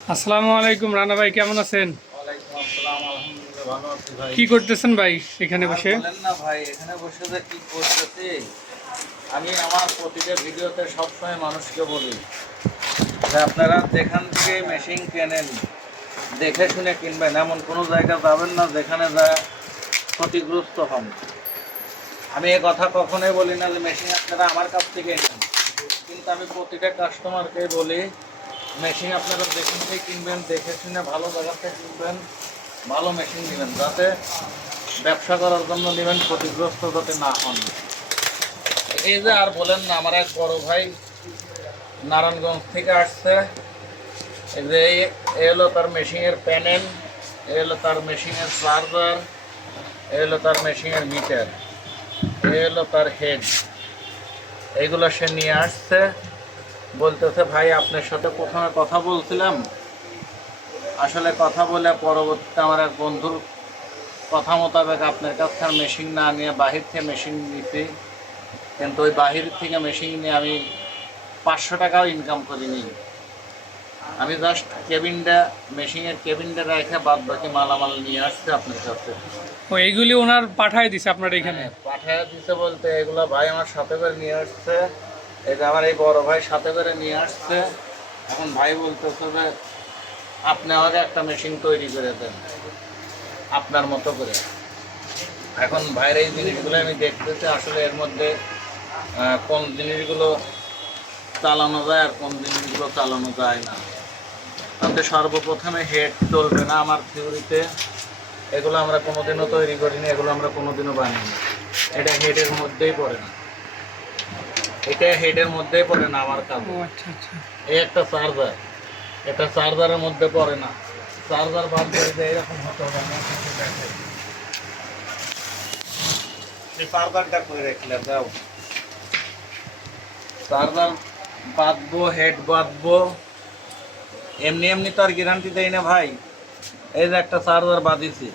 আসসালামু আলাইকুম রানা ভাই, কেমন আছেন? ওয়ালাইকুম আসসালাম, আলহামদুলিল্লাহ ভালো আছি ভাই। কি করতেছেন ভাই এখানে আর বসে? বলেন না ভাই, এখানে বসে যে কি করতেছি। আমি আমার প্রতিটা ভিডিওতে সবসময় মানুষকে বলি যে আপনারা যেখান থেকে মেশিন কেনেন দেখে শুনে কিনবেন, এমন কোনো জায়গা যাবেন না যেখানে যা ক্ষতিগ্রস্ত হন। আমি এ কথা কখনোই বলি না যে মেশিন আপনারা আমার কাছ থেকে নেন, কিন্তু আমি প্রতিটা কাস্টমারকে বলি মেশিন আপনারা যেখান থেকে কিনবেন দেখে শুনে ভালো জায়গা থেকে কিনবেন, ভালো মেশিন নেবেন, যাতে ব্যবসা করার জন্য নেবেন, ক্ষতিগ্রস্ত যাতে না হন। এই যে আর বলেন না, আমার এক বড় ভাই নারায়ণগঞ্জ থেকে আসছে। এই যে এ হলো তার মেশিনের প্যানেল, এ হলো তার মেশিনের চার্জার, এ হলো তার মেশিনের মিটার, এ হলো তার হেড। এইগুলো সে নিয়ে আসছে, বলতেছে ভাই আপনার সাথে প্রথমে কথা বলছিলাম, আসলে কথা বলে পরবর্তীতে আমার এক বন্ধুর কথা মোতাবেক আপনার কাছ থেকে মেশিন না নিয়ে বাহির থেকে মেশিন নিছি, কিন্তু ওই বাহির থেকে মেশিন নিয়ে আমি 500 টাকাও ইনকাম করিনি। আমি জাস্ট কেবিনটা, মেশিনের কেবিনটা রেখে বাদ বাকি মালামাল নিয়ে আসছে আপনার কাছে। ও এইগুলি ওনার পাঠায় দিছে আপনার এখানে? পাঠায় দিতে বলতে এগুলো ভাই আমার সাথে করে নিয়ে আসছে, এই যে আমার এই বড় ভাই সাথে করে নিয়ে আসছে। এখন ভাই বলতেছে যে আপনি আমাকে একটা মেশিন তৈরি করে দেন আপনার মতো করে। এখন ভাইয়ের এই জিনিসগুলো আমি দেখতেছি আসলে এর মধ্যে কোন জিনিসগুলো চালানো যায় আর কোন জিনিসগুলো চালানো যায় না। তাতে সর্বপ্রথমে হেড চলবে না আমার থিওরিতে, এগুলো আমরা কোনোদিনও তৈরি করিনি, এগুলো আমরা কোনোদিনও বানাইনি। এটা হেডের মধ্যেই পড়ে না, এটা হেডের মধ্যেই পড়ে না আমার কাজ। ও আচ্ছা আচ্ছা। এই একটা চার্জার, এটা চার্জারের মধ্যে পড়ে না। চার্জার বাদ দিয়ে যে এরকম হতে হবে, আমি আপনাকে দেখাই। এই চার্জারটা করে রাখলাম, দাও। চার্জার বাঁধবো, হেড বাঁধবো, এমনি এমনি তো আর গ্যারান্টি দেয় না ভাই। এই যে একটা চার্জার বাঁধিছি,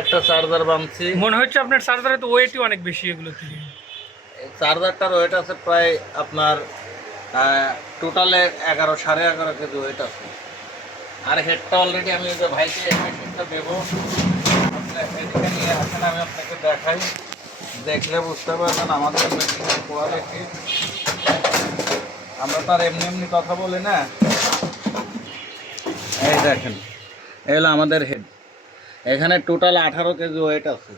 একটা চার্জার বাঁধছি। মনে হচ্ছে আপনার চার্জারে তো ওয়েটই অনেক বেশি এগুলো থেকে। চার্জারটার ওয়েট আছে প্রায় আপনার টোটালে 11 সাড়ে 11 কেজি ওয়েট আছে। আর হেডটা অলরেডি আমি ওই যে ভাইকে এই মেশিনটা দেবো, আপনি এদিকে নিয়ে আসেন, আমি আপনাকে দেখাই, দেখলে বুঝতে পারবেন আমাদের মেশিনের কোয়ালিটি। আমরা তো আর এমনি এমনি কথা বলি না। এই দেখেন, এই হলো আমাদের হেড। এখানে টোটাল 18 কেজি ওয়েট আছে,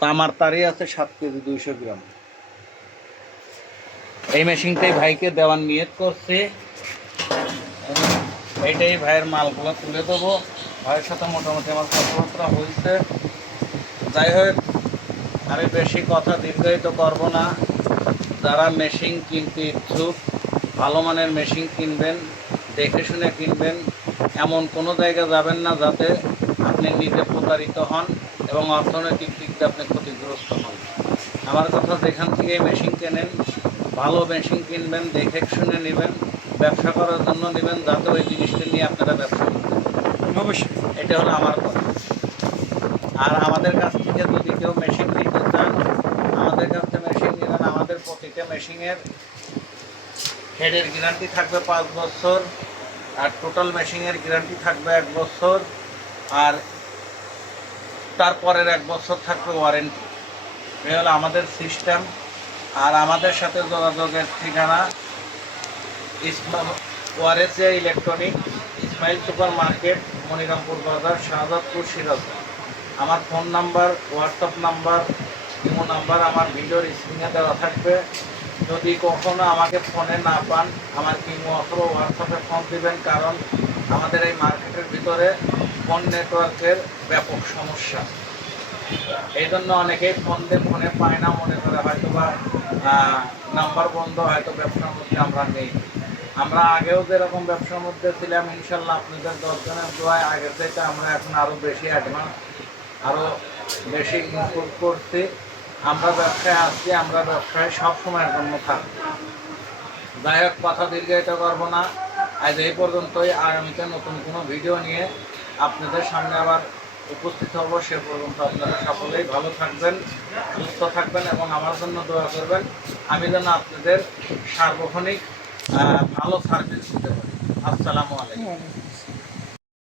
তামার তারই আছে 7 কেজি 200 গ্রাম। এই মেশিনটাই ভাইকে দেওয়ার নিয়ত করছি, এইটাই ভাইয়ের মালগুলো তুলে দেবো। ভাইয়ের সাথে মোটামুটি আমার কথাবার্তা হয়েছে। যাই হোক, আমি বেশি কথা দীর্ঘায়িত করব না। যারা মেশিন কিনতে ইচ্ছুক, ভালো মানের মেশিন কিনবেন, দেখে শুনে কিনবেন, এমন কোনো জায়গা যাবেন না যাতে আপনি নিজে প্রতারিত হন এবং অর্থনৈতিক দিক দিয়ে আপনি ক্ষতিগ্রস্ত হন। আমার কথা, যেখান থেকে মেশিন কেনেন ভালো মেশিন কিনবেন, দেখে শুনে নেবেন, ব্যবসা করার জন্য নেবেন, যাতে ওই জিনিসটা নিয়ে আপনারা ব্যবসা করতে পারেন। অবশ্যই। এটা হলো আমার কথা। আর আমাদের কাছ থেকে যদি কেউ মেশিন নিতে চান, আমাদের কাছ থেকে মেশিন নেবেন। আমাদের প্রতিটা মেশিনের হেডের গ্যারান্টি থাকবে 5 বছর, আর টোটাল মেশিনের গ্যারান্টি থাকবে 1 বছর, আর তারপরের 1 বছর থাকবে ওয়ারেন্টি। এই হলো আমাদের সিস্টেম। আর আমাদের সাথে যোগাযোগের ঠিকানা ওয়ারেসিয়া electronic, Ismail super market, Monirampur Bazar, Shahjadpur, Siraj. আমার phone number, WhatsApp number, imo number আমার ভিডিওর স্ক্রিনে দেওয়া থাকবে। যদি কখনো আমাকে ফোনে না পান, আমার ইমো অথবা হোয়াটসঅ্যাপে ফোন দিবেন, কারণ আমাদের এই মার্কেটের ভিতরে ফোন নেটওয়ার্কের ব্যাপক সমস্যা। এই জন্য অনেকেই ফোন দিয়ে ফোনে পায় না, মনে করে হয়তো বা নাম্বার বন্ধ, হয়তো ব্যবসার মধ্যে আমরা নেই। আমরা আগেও যেরকম ব্যবসার মধ্যে ছিলাম, ইনশাল্লাহ আপনাদের 10 জনের দোয়ায় আগে থেকে আমরা এখন আরও বেশি অ্যাডভান্স, আরও বেশি ইমপ্রুভ করছি। আমরা ব্যবসায় আসছি, আমরা ব্যবসায় সব সময়ের জন্য থাকবো। যাই হোক, কথা দীর্ঘায়িত করবো না, আজ এই পর্যন্তই। আগামীতে নতুন কোনো ভিডিও নিয়ে আপনাদের সামনে আবার উপস্থিত হব। সে পর্যন্ত আপনারা সকলেই ভালো থাকবেন, সুস্থ থাকবেন এবং আমার জন্য দোয়া করবেন। আমি যেন আপনাদের সার্বক্ষণিক ভালো সার্ভিস দিতে পারি। আসসালামু আলাইকুম।